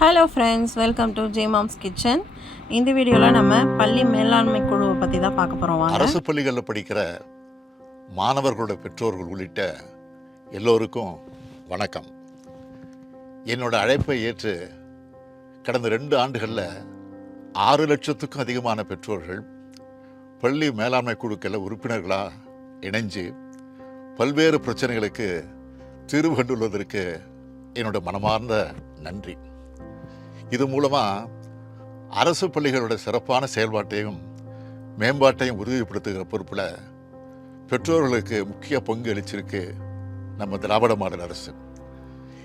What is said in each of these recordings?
Hello friends welcome to ஜேமாம்ஸ் kitchen இந்த வீடியோவில் நம்ம பள்ளி மேலாண்மை குழுவை பற்றி தான் பார்க்க போகிறோம் அரசு பள்ளிகளில் படிக்கிற மாணவர்களோட பெற்றோர்கள் உள்ளிட்ட எல்லோருக்கும் வணக்கம். என்னோட அழைப்பை ஏற்று கடந்த ரெண்டு ஆண்டுகளில் ஆறு லட்சத்துக்கும் அதிகமான பெற்றோர்கள் பள்ளி மேலாண்மை குழுக்களில் உறுப்பினர்களாக இணைஞ்சு பல்வேறு பிரச்சனைகளுக்கு தீர்வு கண்டுள்ளதற்கு என்னோட மனமார்ந்த நன்றி. இது மூலமாக அரசு பள்ளிகளோட சிறப்பான செயல்பாட்டையும் மேம்பாட்டையும் உறுதிப்படுத்துகிற பொறுப்பில் பெற்றோர்களுக்கு முக்கிய பங்கு அளிச்சிருக்கு நம்ம திராவிட மாடல் அரசு.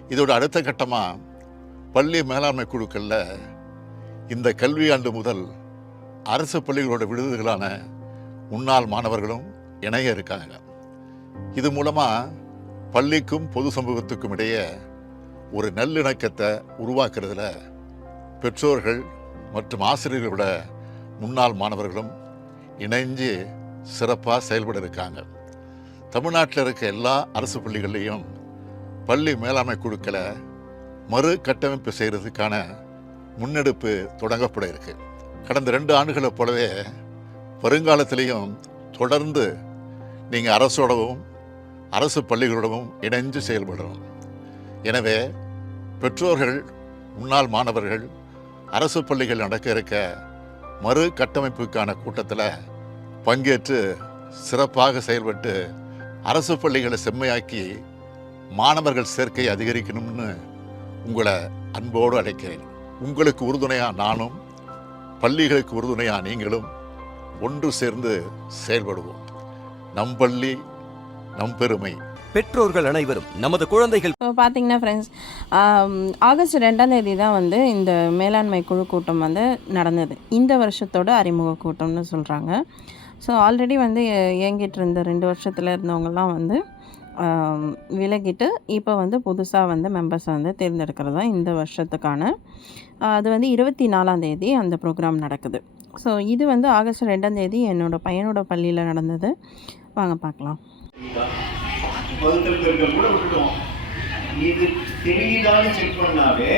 இதோட அடுத்த கட்டமாக பள்ளி மேலாண்மை குழுக்களில் இந்த கல்வியாண்டு முதல் அரசு பள்ளிகளோட விடுதிகளான முன்னாள் மாணவர்களும் இணைய இருக்காங்க. இது மூலமாக பள்ளிக்கும் பொது சமூகத்துக்கும் இடையே ஒரு நல்லிணக்கத்தை உருவாக்குறதுல பெற்றோர்கள் மற்றும் ஆசிரியர்களோட முன்னாள் மாணவர்களும் இணைஞ்சு சிறப்பாக செயல்பட இருக்காங்க. தமிழ்நாட்டில் இருக்க எல்லா அரசு பள்ளிகள்லேயும் பள்ளி மேலாண்மை குழுக்களை மறு கட்டமைப்பு செய்கிறதுக்கான முன்னெடுப்பு தொடங்கப்பட இருக்கு. கடந்த ரெண்டு ஆண்டுகளை போலவே வருங்காலத்திலையும் தொடர்ந்து நீங்கள் அரசோடவும் அரசு பள்ளிகளோடவும் இணைஞ்சு செயல்படணும். எனவே பெற்றோர்கள் முன்னாள் மாணவர்கள் அரசு பள்ளிகள் நடக்க இருக்க மறு கட்டமைப்புக்கான கூட்டத்தில் பங்கேற்று சிறப்பாக செயல்பட்டு அரசு பள்ளிகளை செம்மையாக்கி மாணவர்கள் சேர்க்கை அதிகரிக்கணும்னு உங்களை அன்போடு அழைக்கிறேன். உங்களுக்கு உறுதுணையாக நானும் பள்ளிகளுக்கு உறுதுணையாக நீங்களும் ஒன்று சேர்ந்து செயல்படுவோம். நம் பள்ளி நம் பெருமை. பெற்றோர்கள் அனைவரும் நமது குழந்தைகள். இப்போ பார்த்தீங்கன்னா ஃப்ரெண்ட்ஸ் ஆகஸ்ட் ரெண்டாம் தேதி தான் வந்து இந்த மேலாண்மை குழு கூட்டம் வந்து நடந்தது. இந்த வருஷத்தோட அறிமுக கூட்டம்னு சொல்கிறாங்க ஸோ ஆல்ரெடி வந்து இயங்கிட்டு இருந்த ரெண்டு வருஷத்தில் இருந்தவங்கலாம் வந்து விலகிட்டு இப்போ வந்து புதுசாக வந்து மெம்பர்ஸை வந்து தேர்ந்தெடுக்கிறது தான் இந்த வருஷத்துக்கான அது வந்து இருபத்தி நாலாம் தேதி அந்த ப்ரோக்ராம் நடக்குது. ஸோ இது வந்து ஆகஸ்ட் ரெண்டாம் தேதி என்னோட பையனோட பள்ளியில் நடந்தது. வாங்க பார்க்கலாம். வகுத்தல் பெருக்கல் கூட விட்டுட்டோம் இது தெரியுதான்னு செக் பண்ணாவே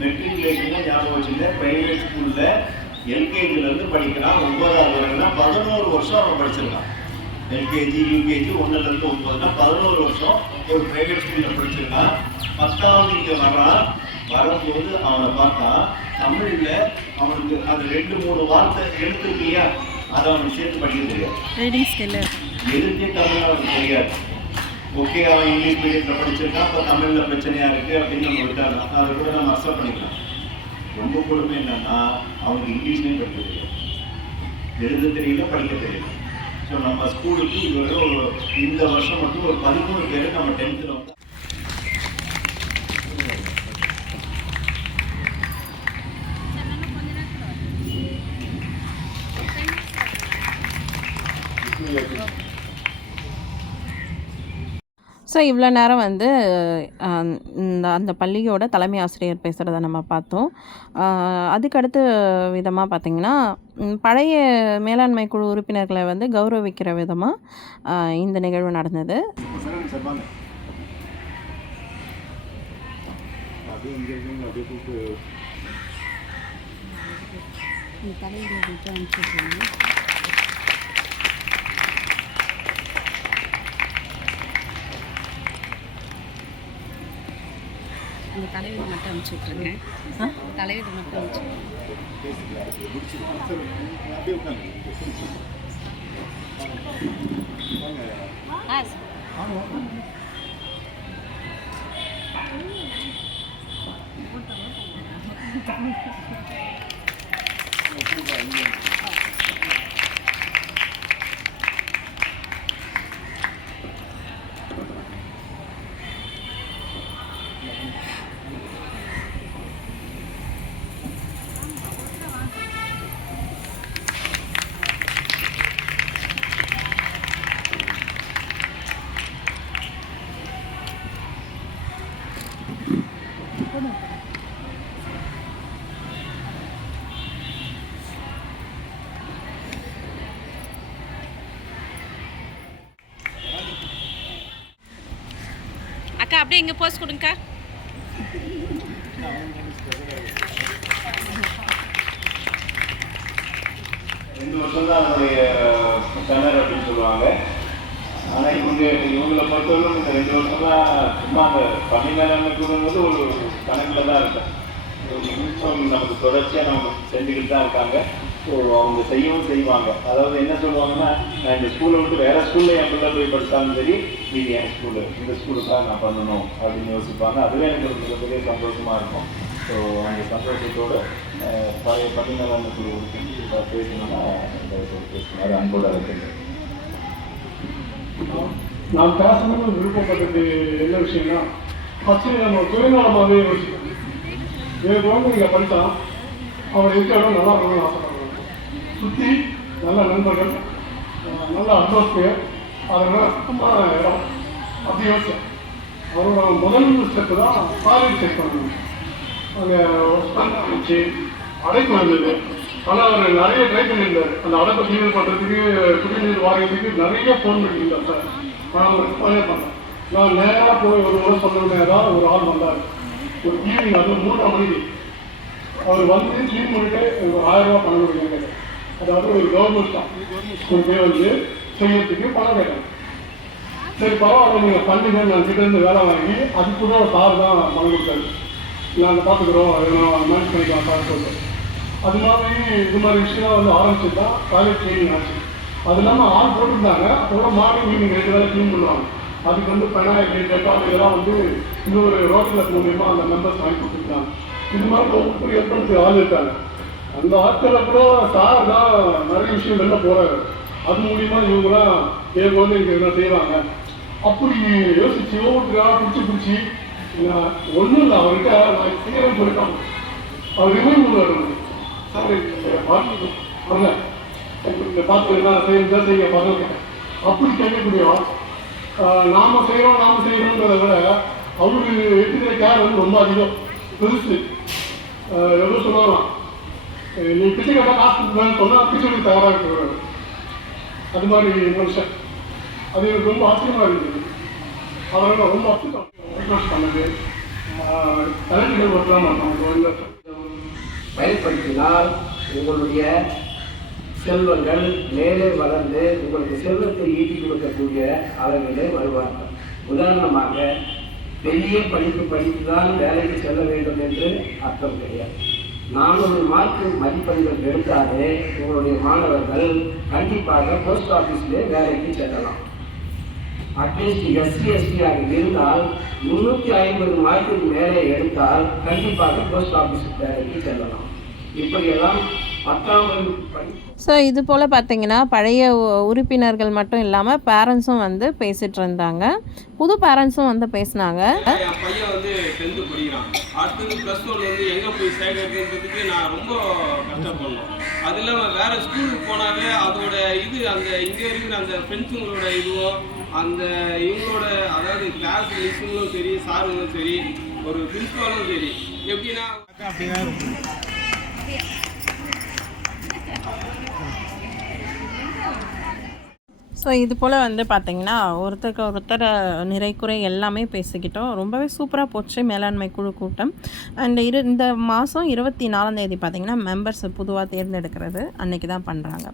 மெட்ரிகுலேஷன்ல ஞாபகம் வச்சுங்க. பிரைவேட் ஸ்கூல்ல எல்கேஜில இருந்து படிக்கிறான். ஒன்பதாவது வரைக்கும்னா பதினோரு வருஷம் அவன் படிச்சிருக்கான். எல்கேஜி யூகேஜி ஒன்னுல இருந்து ஒன்பதுனா பதினோரு வருஷம் ஒரு பிரைவேட் ஸ்கூல்ல படிச்சிருக்கான். பத்தாவது இங்க வர்றான். வரும்போது அவனை பார்த்தா தமிழ்ல அவனுக்கு அது ரெண்டு மூணு வார்த்தை எழுத்து இல்லையா அதை அவனுக்கு சேர்த்து படிக்க தெரியாது. எதுக்கே தமிழ் அவனுக்கு தெரியாது? ஓகே அவன் இங்கிலீஷ் மீடியத்தில் படிச்சிருக்கான் அப்போ தமிழில் பிரச்சனையா இருக்கு அப்படின்னு நம்ம விட்டாங்க அதை கூட நம்ம அக்செப்ட் பண்ணிக்கலாம். ரொம்ப கொடுமை என்னன்னா அவனுக்கு இங்கிலீஷ்லேயும் படிக்க தெரியாது. எழுத தெரியல படிக்க தெரியல. ஸோ நம்ம ஸ்கூலுக்கு இது ஒரு இந்த வருஷம் மட்டும் ஒரு பதிமூணு பேர் நம்ம டென்த்தில் வந்து ஸோ இவ்வளோ நேரம் வந்து இந்த அந்த பள்ளியோட தலைமை ஆசிரியர் பேசுகிறத நம்ம பார்த்தோம். அதுக்கடுத்து விதமாக பார்த்திங்கன்னா பழைய மேலாண்மை குழு உறுப்பினர்களை வந்து கௌரவிக்கிற விதமாக இந்த நிகழ்வு நடந்தது. அந்த தலைவர் மட்டும் அனுப்பிச்சி விட்ருங்க தலைவர் மட்டும் அனுப்பிச்சி ஆ அப்படியே இங்கே போஸ் கொடுங்க? ரெண்டு வருஷம் தான் அதனுடைய டனர் அப்படின்னு சொல்லுவாங்க. ஆனால் இவங்க இவங்களை பொறுத்தவரைக்கும் இந்த ரெண்டு வருஷம் தான் சும்மா அந்த தமிழ் நிலைமைக்குங்கிறது ஒரு கணக்கில் தான் இருக்கும். நிமிஷம் நமக்கு தொடர்ச்சியாக நமக்கு செஞ்சுக்கிட்டு தான் இருக்காங்க. அவங்க செய்யவும் செய்வாங்க. அதாவது என்ன சொல்லுவாங்கன்னா நான் இந்த ஸ்கூலை விட்டு வேற ஸ்கூலில் என் பிள்ளை போய் படித்தாலும் சரி இது என் ஸ்கூலு இந்த ஸ்கூலுக்காக நான் பண்ணணும் அப்படின்னு யோசிப்பாங்க. அதுவே எனக்கு ஒரு மிகப்பெரிய சந்தோஷமாக இருக்கும். ஸோ அந்த சந்தோஷத்தோடு பழைய பணி குழு உறுப்பினர் பேசணும்னா இந்த பேசுனாரு அன்போடு நான் பேசணும்னு விருப்பப்பட்டது என்ன விஷயம்னா ஃபஸ்ட்டு நம்ம சுயநலமாகவே யோசிக்கணும். என் குழந்தைங்க படித்தான் அவன் இருக்க நல்லா இருக்கணும்னு ஆசை சுற்றி நல்ல நண்பர்கள் நல்ல அட்மாஸ்பியர் அதெல்லாம் சுத்தமான இடம். அப்படி யோசிச்சேன். அவரோட முதல் ஸ்டெப்பு தான் காலேஜ் செக் பண்ணணும். அங்கே இருந்துச்சு அடைப்பு வந்தது ஆனால் அவர் நிறைய ட்ரை பண்ணியிருந்தார். அந்த அடைப்பை கிளீன் பண்ணுறதுக்கு குடிநீர் வாரியத்துக்கு நிறைய ஃபோன் பண்ணியிருந்தார் சார். ஆனால் அவருக்கு ஃபோனே பண்ணேன். நான் நேராக போய் ஒரு முறை சொன்ன தான் ஒரு ஆள் வந்தார். ஒரு ஈவினிங் அது மூன்றாம் மணிக்கு. அவர் வந்து க்ளீன் பண்ணிட்டு ஒரு ஆயிரம் ரூபா பண்ண கொடுங்க அதாவது ஒரு கவர்மெண்ட் தான் ஒரு வந்து செய்யறதுக்கு பணம் கேட்டாங்க சரி பரவாயில்ல நீங்கள் பண்ணுங்க நான் கிட்ட இருந்து வேலை வாங்கி அதுக்கு கூட சார் தான் பணம் கொடுத்தாரு. நாங்கள் பார்த்துக்குறோம் நான் மேனேஜ் பண்ணிக்கலாம் சார் சொல்லிட்டு அது மாதிரி இது மாதிரி விஷயம் வந்து ஆரம்பிச்சு தான் காலேஜ் ட்ரைனிங் ஆச்சு. அது இல்லாமல் ஆள் போட்டிருந்தாங்க அதோட மார்னிங் ஈவினிங் ரெண்டு வேலை க்ளீன் பண்ணுவாங்க. அதுக்கு வந்து பெனாயில் டெட்டால் இதெல்லாம் வந்து இன்னொரு ரோட்டில் மூலியமாக அந்த மெம்பர்ஸ் வாங்கி கொடுத்துருக்காங்க இது மாதிரி ஒவ்வொரு ஏற்படுத்தி ஆள் இருக்காங்க. அந்த ஆட்கள் கூட சார் தான் நிறைய விஷயம் போறாரு. அது மூலியமா இவங்களாம் என் வந்து இங்கே என்ன செய்வாங்க அப்படி யோசிச்சு ஒவ்வொருத்தராக பிடிச்சி பிடிச்சி ஒன்றும் இல்லை அவர்கிட்ட நான் செய்யவே சொல்லிட்டான் அவர் ரிமைண்ட் பண்ணுவார் சார் வரல இந்த பார்த்து என்ன செய்யுங்க செய்ய பசங்க அப்படி கேட்கக்கூடிய நாம செய்யறோம் நாம செய்யறோன்றதை விட அவருக்கு எடுத்துக்கிற கேர் வந்து ரொம்ப அதிகம். பெருசு எவ்வளோ சொல்லலாம் நீ பிச்சை கேட்டால் காசு கொடுக்கலான்னு சொன்னால் பிச்சை கொடுக்க தயாராக இருக்கிறாரு. அது மாதிரி மனுஷன். அது எனக்கு ரொம்ப ஆச்சரியமாக இருந்தது அதனால் ரொம்ப அப்செட் ரெக்வஸ்ட் பண்ணது. கலெக்டர் ஒர்க்லாம் மாட்டாங்க. பயன்படுத்தினால் உங்களுடைய செல்வங்கள் மேலே வளர்ந்து உங்களுக்கு செல்வத்தை ஈட்டி கொடுக்கக்கூடிய அவர்களே வருவார்கள். உதாரணமாக பெரிய படிப்பு படித்து தான் வேலைக்கு செல்ல வேண்டும் என்று அர்த்தம் கிடையாது. நானூறு மார்க்கு மதிப்பெண்கள் எடுத்தாலே உங்களுடைய மாணவர்கள் கண்டிப்பாக போஸ்ட் ஆஃபீஸ்லேயே வேலைக்கு செல்லலாம். அட்லீஸ்ட் எஸ்சி எஸ்டியாக இருந்தால் முன்னூற்றி ஐம்பது மார்க்கு மேலே எடுத்தால் கண்டிப்பாக போஸ்ட் ஆஃபீஸ் வேலைக்கு செல்லலாம். இப்படியெல்லாம் ஸோ இது போல் பார்த்தீங்கன்னா பழைய உ- உறுப்பினர்கள் மட்டும் இல்லாமல் பேரண்ட்ஸும் வந்து பேசிகிட்டு இருந்தாங்க. புது பேரண்ட்ஸும் வந்து பேசினாங்க. என் பையன் வந்து டென்த்து படிக்கிறான். அடுத்தது ப்ளஸ் ஒன் வந்து எங்கே போய் சேர்க்கறதுன்றதுக்கு நான் ரொம்ப கஷ்டப்படணும். அது இல்லாமல் வேறு ஸ்கூலுக்கு போனாவே அதோட இது அந்த இங்கே இருக்கிற அந்த ஃப்ரெண்ட்ஸுங்களோட இதுவும் அந்த இவங்களோட அதாவது கிளாஸ் மிஸ்ஸுங்களும் சரி சாருங்களும் சரி ஒரு பிரின்ஸ்பாலும் சரி. எப்படின்னா ஸோ இது போல் வந்து பார்த்திங்கன்னா ஒருத்தருக்கு ஒருத்தர் நிறைக்குறை எல்லாமே பேசிக்கிட்டோம். ரொம்பவே சூப்பராக போச்சு மேலாண்மை குழு கூட்டம். அண்ட் இரு இந்த மாதம் இருபத்தி நாலாம் தேதி பார்த்திங்கன்னா மெம்பர்ஸ் புதுவாக தேர்ந்தெடுக்கிறது அன்றைக்கி தான் பண்ணுறாங்க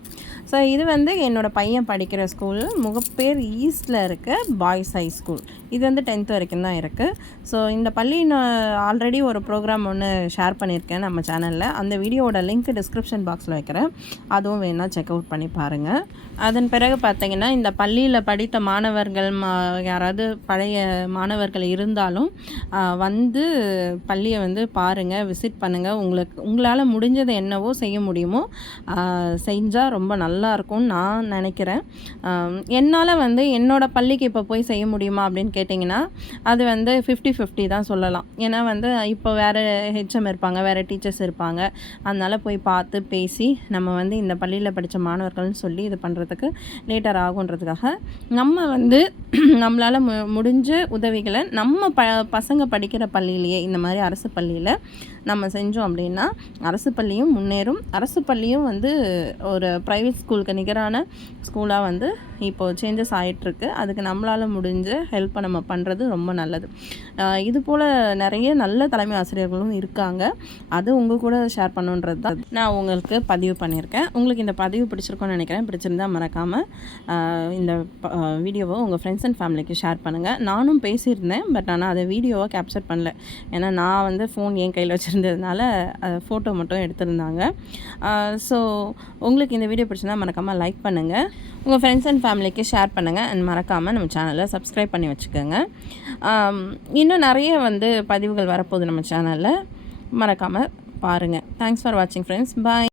ஸோ இது வந்து என்னோடய பையன் படிக்கிற ஸ்கூல் முகப்பேர் ஈஸ்டில் இருக்க பாய்ஸ் ஹை ஸ்கூல் இது வந்து டென்த் வரைக்கும் தான் இருக்குது ஸோ இந்த பள்ளி நான் ஆல்ரெடி ஒரு ப்ரோக்ராம் ஒன்று ஷேர் பண்ணியிருக்கேன் நம்ம சேனலில் அந்த வீடியோவோட லிங்க் டிஸ்கிரிப்ஷன் பாக்ஸில் வைக்கிறேன். அதுவும் வேணால் செக் அவுட் பண்ணி பாருங்கள் அதன் பிறகு பார்த்தீங்கன்னா இந்த பள்ளியில் படித்த மாணவர்கள் மா யாராவது பழைய மாணவர்கள் இருந்தாலும் வந்து பள்ளியை வந்து பாருங்கள் விசிட் பண்ணுங்கள் உங்களுக்கு உங்களால் முடிஞ்சது என்னவோ செய்ய முடியுமோ செஞ்சால் ரொம்ப நல்லா இருக்கும்னு நான் நினைக்கிறேன். என்னால் வந்து என்னோடய பள்ளிக்கு இப்போ போய் செய்ய முடியுமா அப்படின்னு கேட்டிங்கன்னா அது வந்து ஃபிஃப்டி ஃபிஃப்டி தான் சொல்லலாம். ஏன்னா வந்து இப்போ வேறு ஹெச்எம் இருப்பாங்க வேறு டீச்சர்ஸ் இருப்பாங்க. அதனால் போய் பார்த்து பேசி நம்ம வந்து இந்த பள்ளியில் படித்த மாணவர்கள்னு சொல்லி இது பண்ணுறதுக்கு லேட்டர் ஆகுன்றதுக்காக நம்ம வந்து நம்மளால் மு முடிஞ்ச உதவிகளை நம்ம ப பசங்க படிக்கிற பள்ளியிலேயே இந்த மாதிரி அரசு பள்ளியில் நம்ம செஞ்சோம் அப்படின்னா அரசு பள்ளியும் முன்னேறும். அரசு பள்ளியும் வந்து ஒரு ப்ரைவேட் ஸ்கூலுக்கு நிகரான ஸ்கூலாக வந்து இப்போது சேஞ்சஸ் ஆகிட்டுருக்கு அதுக்கு நம்மளால் முடிஞ்ச ஹெல்ப்பை நம்ம பண்ணுறது ரொம்ப நல்லது. இது போல் நிறைய நல்ல தலைமை ஆசிரியர்களும் இருக்காங்க. அது உங்கள் கூட ஷேர் பண்ணுன்றது தான். நான் உங்களுக்கு பதிவு பண்ணியிருக்கேன். உங்களுக்கு இந்த பதிவு பிடிச்சிருக்கோன்னு நினைக்கிறேன். பிடிச்சிருந்தா மறக்காமல் இந்த வீடியோவை உங்கள் ஃப்ரெண்ட்ஸ் அண்ட் ஃபேமிலிக்கு ஷேர் பண்ணுங்கள் நானும் பேசியிருந்தேன் பட் ஆனால் அதை வீடியோவை கேப்சர் பண்ணல. ஏன்னா நான் வந்து ஃபோன் என் கையில் இருந்ததுனால ஃபோட்டோ மட்டும் எடுத்திருந்தாங்க. ஸோ உங்களுக்கு இந்த வீடியோ பிடிச்சிருந்தா மறக்காமல் லைக் பண்ணுங்கள் உங்கள் ஃப்ரெண்ட்ஸ் அண்ட் ஃபேமிலிக்கு ஷேர் பண்ணுங்கள் அண்ட் மறக்காமல் நம்ம சேனலை சப்ஸ்கிரைப் பண்ணி வச்சுக்கோங்க. இன்னும் நிறைய வந்து பதிவுகள் வரப்போகுது நம்ம சேனலில் மறக்காமல் பாருங்கள் தேங்க்ஸ் ஃபார் வாட்சிங் ஃப்ரெண்ட்ஸ் பாய்